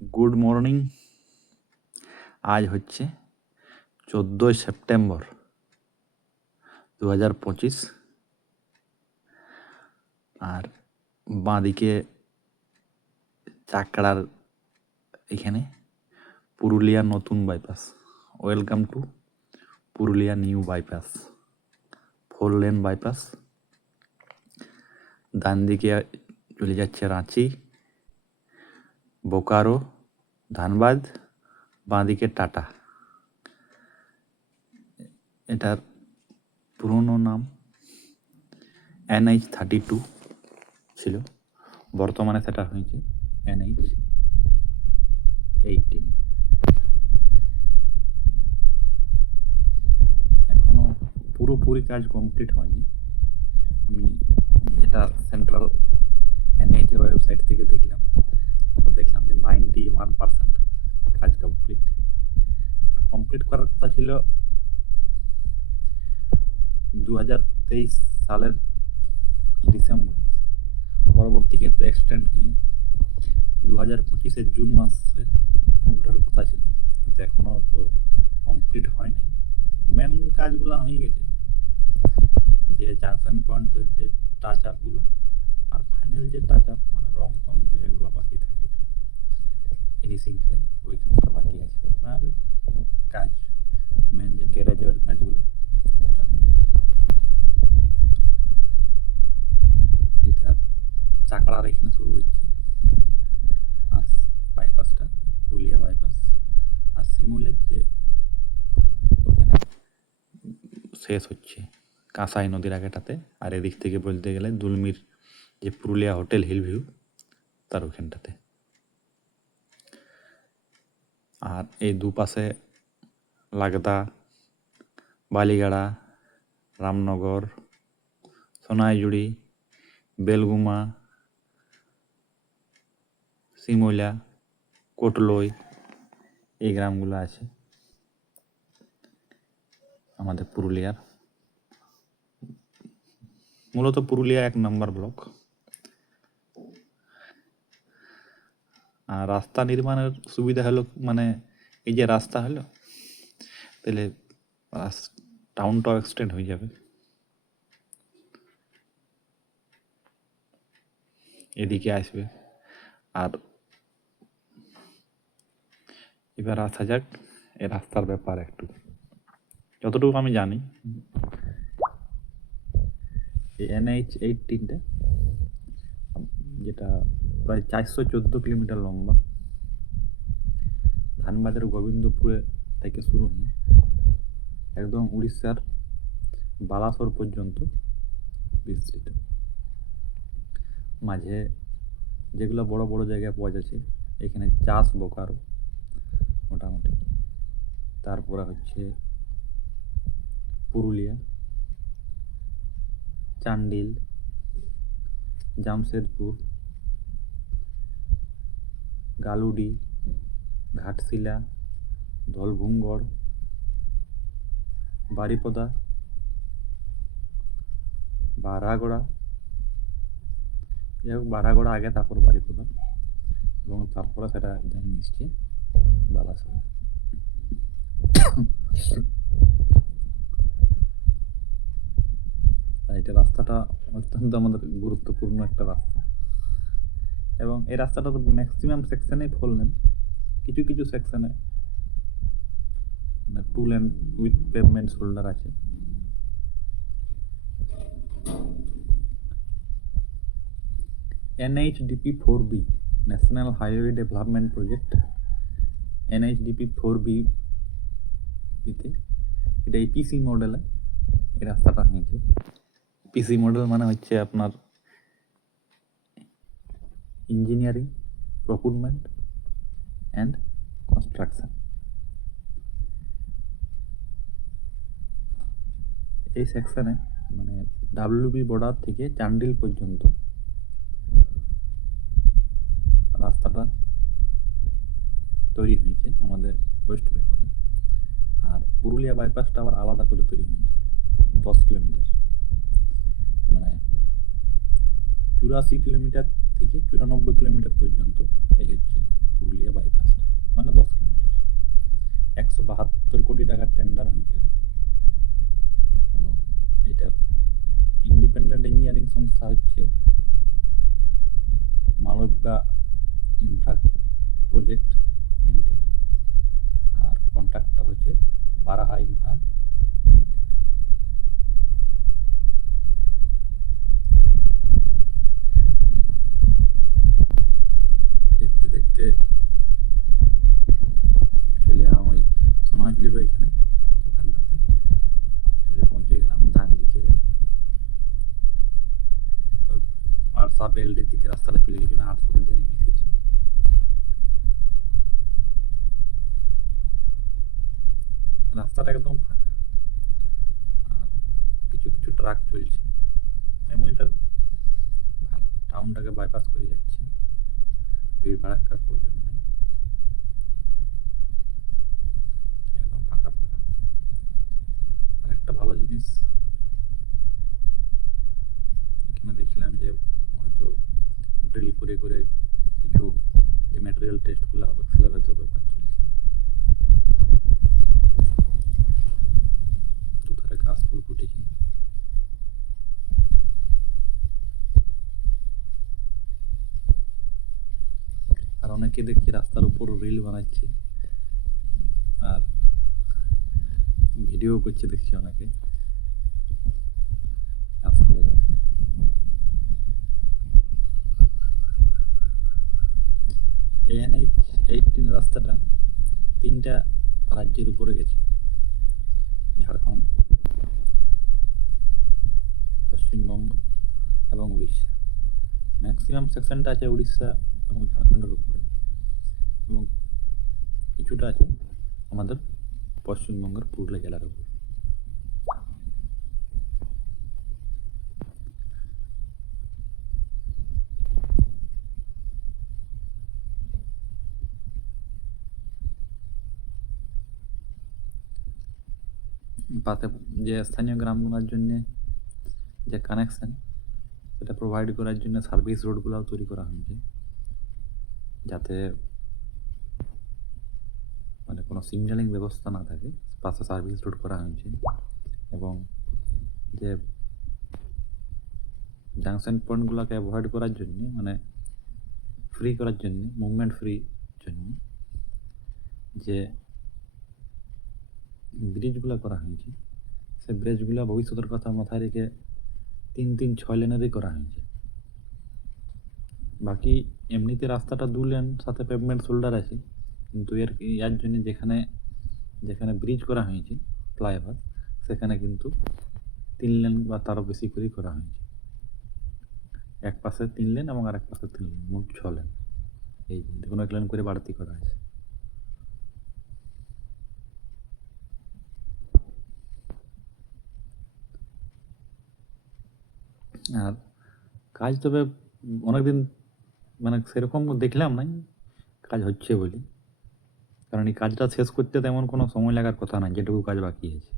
Good morning. আজ হচ্ছে 14ই September 2025। আর বাঁদিকে চাকড়ার এখানে পুরুলিয়া নতুন bypass. Welcome to Purulia new bypass, 4 lane bypass. ডান দিকে চলে যাচ্ছে রাঁচি, বোকারো, ধানবাদ, বাঁদিকে টাটা। এটার পুরনো নাম NH-32 ছিল, বর্তমানে সেটা হয়েছে NH-18। এখনো পুরোপুরি কাজ কমপ্লিট হয়নি। আমি এটা সেন্ট্রাল NH এর ওয়েবসাইট থেকে দেখলাম, তো দেখলাম যে 91% কাজ কমপ্লিট করার কথা ছিল 2023 সালের ডিসেম্বর। পরবর্তী ক্ষেত্রে এক্সটেন্ড হয়ে 2025-এর জুন মাসে ওঠার কথা ছিল, কিন্তু এখনো তো কমপ্লিট হয়নি। মেন কাজগুলো হয়ে গেছে, যে জাংশন পয়েন্টের যে টাচ আপগুলো আর ফাইনাল যে টাচ আপ মানে রং টং যেগুলো বাকি থাকে ফিনিশিং, ওই কাজটা বাকি আছে। নাহলে কাজ মেন যে গ্যারেজের কাজগুলো সেটা হয়ে গেছে। এটা চাকড়ার এখানে শুরু হচ্ছে, আর বাইপাসটা পুরুলিয়া বাইপাস, আর শিমুলের যে ওখানে শেষ হচ্ছে কাঁসাই নদীর আগেটাতে। আর এদিক থেকে বলতে গেলে দুলমির যে পুরুলিয়া হোটেল হিল ভিউ তার ওখানটাতে। আর এই দুপাশে লাগদা, বালিগাড়া, রামনগর, সোনাইজুড়ি, বেলগুমা, শিমুলা, কোটলই, এই গ্রামগুলো আছে আমাদের পুরুলিয়ার। মূলত পুরুলিয়া 1 নম্বর ব্লক। আর রাস্তা নির্মাণের সুবিধা হলো, মানে এই যে রাস্তা হলো, তাহলে টাউনটাও এক্সটেন্ড হয়ে যাবে। এদিকে আসবে। আর এবার আসা যাক এই রাস্তার ব্যাপার একটু। যতটুকু আমি জানি, এই NH-18টা যেটা প্রায় 414 কিলোমিটার লম্বা, ধানবাদের গোবিন্দপুরে থেকে শুরু হয়ে একদম উড়িষ্যার বালাসোর পর্যন্ত বিস্তৃত। মাঝে যেগুলো বড় বড় জায়গায় পাওয়া যাচ্ছে, এখানে চাষ বোকারো মোটামুটি, তারপরে হচ্ছে পুরুলিয়া, চান্ডিল, জামশেদপুর, গালুডি, ঘাটশিলা, ধলভুমগড়, বারিপদা, বারাগড়া, যাই হোক বারাগড়া আগে, তারপর বারিপদা, এবং তারপরে সেটা জানি মিশছে বালাসোর। এটা রাস্তাটা অত্যন্ত আমাদের গুরুত্বপূর্ণ একটা রাস্তা, এবং এই রাস্তাটা তো ম্যাক্সিমাম সেকশনেই 4 লেন, কিছু কিছু সেকশনে 2 লেন উইথ পেভমেন্ট শোল্ডার আছে। NHDP 4B national highway development project, NHDP 4B তে এটা EPC মডেলে এই রাস্তাটা হয়েছে। EPC মডেল মানে হচ্ছে আপনার ইঞ্জিনিয়ারিং, প্রকুরমেন্ট অ্যান্ড কনস্ট্রাকশন। এই সেকশনে মানে WB বর্ডার থেকে চান্ডিল পর্যন্ত রাস্তাটা তৈরি হয়েছে আমাদের ওয়েস্ট বেঙ্গলে। আর পুরুলিয়া বাইপাসটা আবার আলাদা করে তৈরি হয়েছে 10 কিলোমিটার, মানে 84 কিলোমিটার থেকে 94 কিলোমিটার পর্যন্ত এই হচ্ছে পুরুলিয়া বাইপাসটা, মানে 10 কিলোমিটার। 172 কোটি টাকার টেন্ডার হয়েছিল এবং এটার ইন্ডিপেন্ডেন্ট ইঞ্জিনিয়ারিং সংস্থা হচ্ছে মালব্যা ইনফ্রা প্রজেক্ট লিমিটেড, আর কন্ট্রাক্টর হচ্ছে বারাহা ইনফ্রা লিমিটেড। দেখতে দেখতে চলে এলাম ওই সোনাঝুরির ওইখানে, ওখানটাতে চলে পৌঁছে গেলাম। ডান দিকে আরসা বেল্টের দিকে রাস্তাটা চলে গেছিল, আরসাতে যাই মেসেছি। রাস্তাটা একদম ফাঁকা, আর কিছু কিছু ট্রাক চলছে এবং এটা ভালো, টাউনটাকে বাইপাস করে যাচ্ছে, ভিড় ভাড়াক্কার প্রয়োজন নেই, একদম ফাঁকা ফাঁকা। আর একটা ভালো জিনিস এখানে দেখলাম যে হয়তো ড্রিল করে করে কিছু যে ম্যাটেরিয়াল টেস্টগুলো হবে সেটার হয়তো ব্যাপার চলছে। দুধারে ঘাস ফুল ফুটেছে। আর অনেকে দেখছি রাস্তার উপর রিল বানাচ্ছে আর ভিডিও করছে, দেখছি অনেকে। NH-18 রাস্তাটা 3টা রাজ্যের উপরে গেছে, ঝাড়খণ্ড, পশ্চিমবঙ্গ এবং উড়িষ্যা। ম্যাক্সিমাম সেকশনটা আছে উড়িষ্যা এবং ঝাড়খণ্ডের উপরে, এবং কিছুটা আছে আমাদের পশ্চিমবঙ্গের পুরুলিয়া জেলার উপর। পাশে যে স্থানীয় গ্রামগুলোর জন্য যে কানেকশন, সেটা প্রোভাইড করার জন্য সার্ভিস রোডগুলোও তৈরি করা হয়েছে, যাতে মানে কোনো সিগন্যালিং ব্যবস্থা না থাকে, পাশে সার্ভিস রোড করা হয়েছে। এবং যে জাংশন পয়েন্টগুলোকে অ্যাভয়েড করার জন্য, মানে ফ্রি করার জন্য, মুভমেন্ট ফ্রি জন্য যে ব্রিজগুলো করা হয়েছে, সেই ব্রিজগুলো ভবিষ্যতের কথা মাথায় রেখে 3-6 লেনেরই করা হয়েছে। বাকি এমনিতে রাস্তাটা 2 লেন, সাথে পেভমেন্ট শোল্ডার আছে, কিন্তু এর জন্য যেখানে যেখানে ব্রিজ করা হয়েছে ফ্লাইওভার, সেখানে কিন্তু 3 লেন বা তারও বেশি করেই করা হয়েছে। এক পাশে 3 লেন এবং আরেক পাশে 3 লেন, মোট 6 লেন। এই দেখুন, 1 লেন করে বাড়তি করা হয়েছে। আর কাজ তবে অনেকদিন মানে সেরকম দেখলাম না কাজ হচ্ছে বলে, কারণ এই কাজটা শেষ করতে তেমন কোনো সময় লাগার কথা না, যেটুকু কাজ বাকি আছে।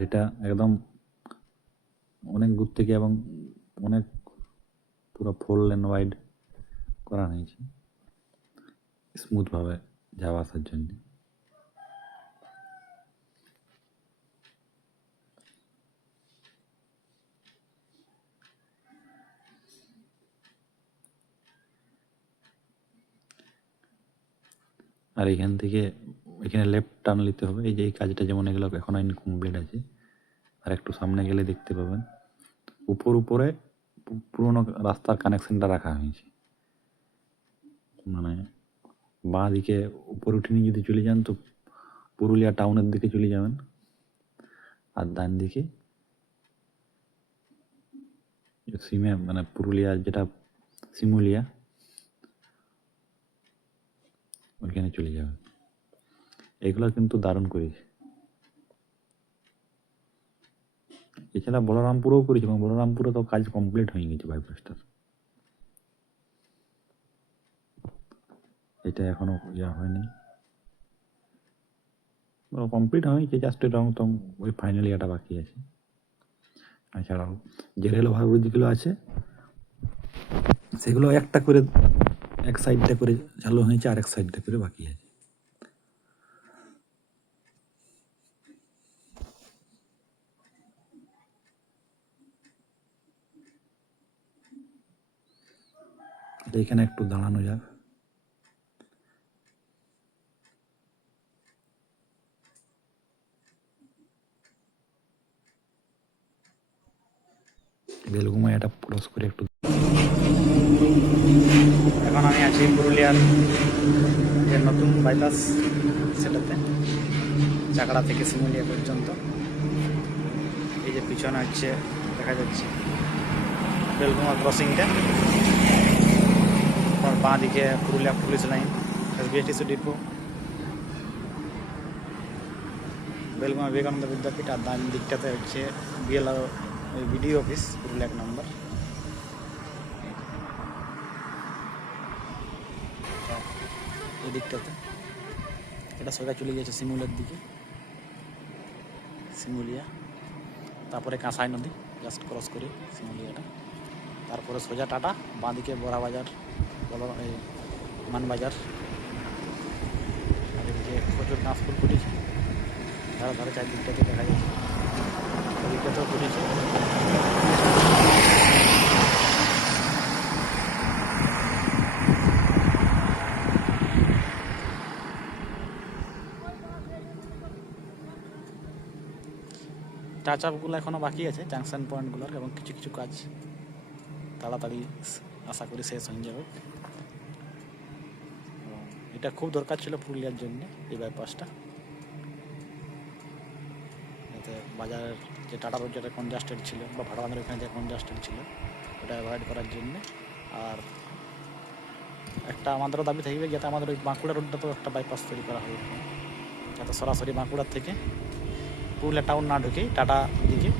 আর এটা একদম অনেক দূর থেকে এবং অনেক পুরো 4 লেন ওয়াইড করা হয়েছে স্মুথভাবে যাওয়া আসার জন্য। আর এখান থেকে এখানে লেফট টার্ন নিতে হবে। এই যে এই কাজটা যেমন এগুলো এখনো ইনকমপ্লিট আছে। আর একটু সামনে গেলে দেখতে পাবেন উপরে পুরোনো রাস্তার কানেকশনটা রাখা হয়েছে। মানে বাঁ দিকে উপরে উঠে নিয়ে যদি চলে যান তো পুরুলিয়া টাউনের দিকে চলে যাবেন, আর ডান দিকে সিমে মানে পুরুলিয়া যেটা শিমুলিয়া ওইখানে চলে যাবেন। এগুলো কিন্তু দারুণ করেছে। এছাড়া বলরামপুরেও করেছে এবং বলরামপুরে তো কাজ কমপ্লিট হয়ে গেছে বাইপাসটার। এটা এখনো ইয়া হয়নি, কমপ্লিট হয়েছে, জাস্ট রং টং ওই ফাইনাল ইয়াটা বাকি আছে। এছাড়াও যে রেল ওভারব্রিজগুলো আছে সেগুলো একটা করে এক সাইডটা করে চালু হয়েছে, আর এক সাইডটা করে বাকি আছে। এখানে একটু দাঁড়ানো যাক। বেলগুমা এটা ক্রস করে একটু। এখন আমি আছি পুরুলিয়ার যে নতুন বাইপাস সেটাতে, চাকড়া থেকে শিমুলিয়া পর্যন্ত। এই যে পিছনে হচ্ছে দেখা যাচ্ছে বেলগুমা ক্রসিংটা, বাঁ দিকে Purulia police line, SBSTC depot, Belguma Vivekananda Vidyapith, আর ডান দিকটাতে হচ্ছে বিএলআর বিডিও অফিস পুরুলিয়া 1 নম্বর। এই দিকটাতে এটা সোজা চলে গেছে শিমুলের দিকে, শিমুলিয়া, তারপরে কাঁসাই নদী জাস্ট ক্রস করে শিমুলিয়াটা, তারপরে সোজা টাটা, বাঁ দিকে বড়া বাজার, মানবাজার, আর এদিকে প্রচুর গাছ ফুল ফুটেছে ধারে ধারে, চারদিকটাতে দেখা যাচ্ছে, ওদিকটাতেও ফুটেছে। টাচ আপগুলো এখনও বাকি আছে জাংশন পয়েন্টগুলোর, এবং কিছু কিছু কাজ তাড়াতাড়ি আশা করি শেষ হয়ে যাবে। এবং এটা খুব দরকার ছিল পুরুলিয়ার জন্য এই বাইপাসটা, যাতে বাজারের যে টাটা রোড যেটা কনজাস্টেড ছিল, বা ভাড়াবাঁধের ওখানে যে কনজাস্টেড ছিল ওটা অ্যাভয়েড করার জন্যে। আর একটা আমাদেরও দাবি থাকবে যাতে আমাদের ওই বাঁকুড়া রোডটা তো একটা বাইপাস তৈরি করা হবে, যাতে সরাসরি বাঁকুড়ার থেকে পুরুলিয়া টাউন না ঢুকেই টাটা দিকে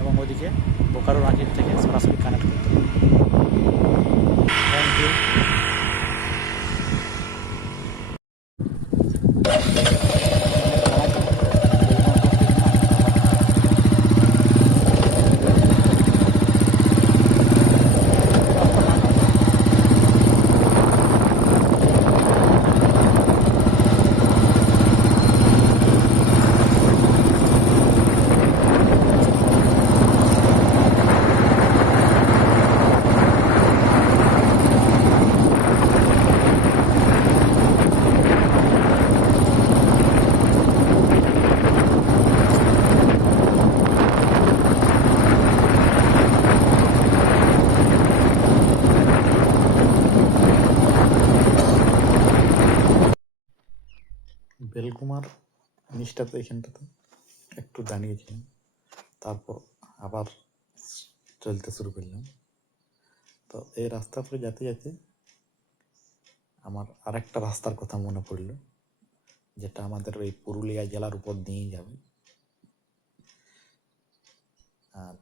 এবং ওইদিকে বোকারো রাঁচির থেকে সরাসরি কানেক্ট করতে হবে। Thank you. বেলকুমার নিচটাতে এখানটাতে একটু দাঁড়িয়েছিলাম, তারপর আবার চলতে শুরু করলাম। তো এই রাস্তা পরে যেতে যেতে আমার আরেকটা রাস্তার কথা মনে পড়ল, যেটা আমাদের ওই পুরুলিয়া জেলার উপর দিয়ে যাবে। আর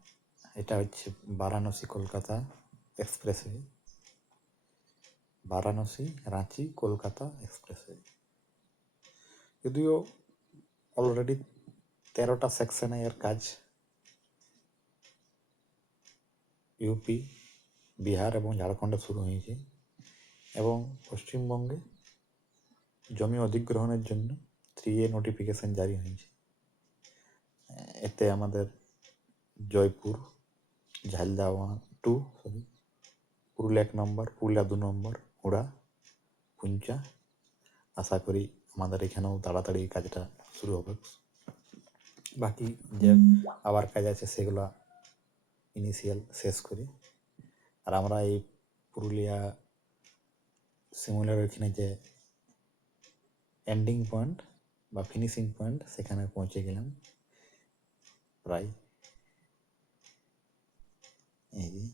এটা হচ্ছে বারাণসী কলকাতা এক্সপ্রেসওয়ে, বারাণসী রাঁচি কলকাতা এক্সপ্রেসওয়ে। যদিও অলরেডি 13টা সেকশনে এর কাজ। ইউপি, বিহার এবং ঝাড়খণ্ডে শুরু হয়েছে এবং পশ্চিমবঙ্গে জমি অধিগ্রহণের জন্য 3A নোটিফিকেশন জারি হয়েছে। এতে আমাদের জয়পুর, ঝালদা 2, পুরুলিয়া 1 নম্বর, পুরুলিয়া 2 নম্বর, হুড়া, পুঞ্চা। আশা করি আমাদের এখানেও তাড়াতাড়ি কাজটা শুরু হবে। বাকি যে আবার কাজ আছে সেগুলো ইনিশিয়াল শেষ করি। আর আমরা এই পুরুলিয়া সিমুলার ওইখানে যে এন্ডিং পয়েন্ট বা ফিনিশিং পয়েন্ট সেখানে পৌঁছে গেলাম প্রায়। এই যে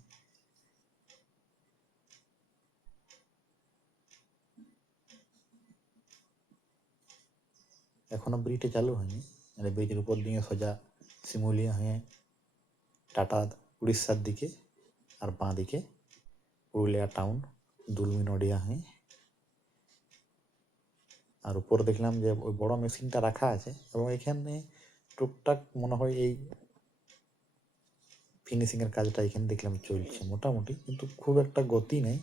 এখনো ব্রিজটা চালু হয়নি, মানে ব্রিজের উপর দিয়ে সোজা শিমুলিয়া হয়ে টাটা উড়িষ্যার দিকে, আর বাঁ দিকে পুরুলিয়া টাউন দুলমি নডিয়া হয়ে। আর উপরে দেখলাম যে ওই বড় মেশিনটা রাখা আছে এবং এখানে টুকটাক মনে হয় এই ফিনিশিংয়ের কাজটা এখানে দেখলাম চলছে মোটামুটি, কিন্তু খুব একটা গতি নেই।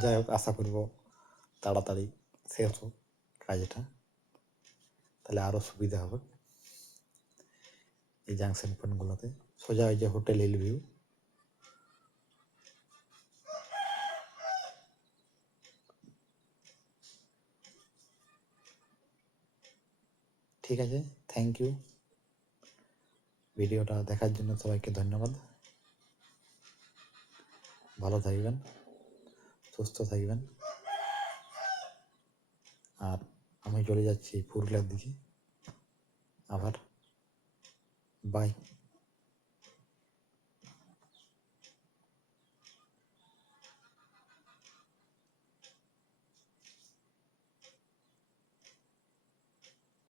যাই হোক, আশা করব তাড়াতাড়ি শেষ হোক কাজটা, তাহলে আরও সুবিধা হবে এই জাংশন পয়েন্টগুলোতে। সোজা ওই যে হোটেল হিল ভিউ, ঠিক আছে। থ্যাংক ইউ, ভিডিওটা দেখার জন্য সবাইকে ধন্যবাদ। ভালো থাকবেন, সুস্থ থাকবেন। আর আমি চলে যাচ্ছি পুরুলিয়ার দিকে আবার। বাই।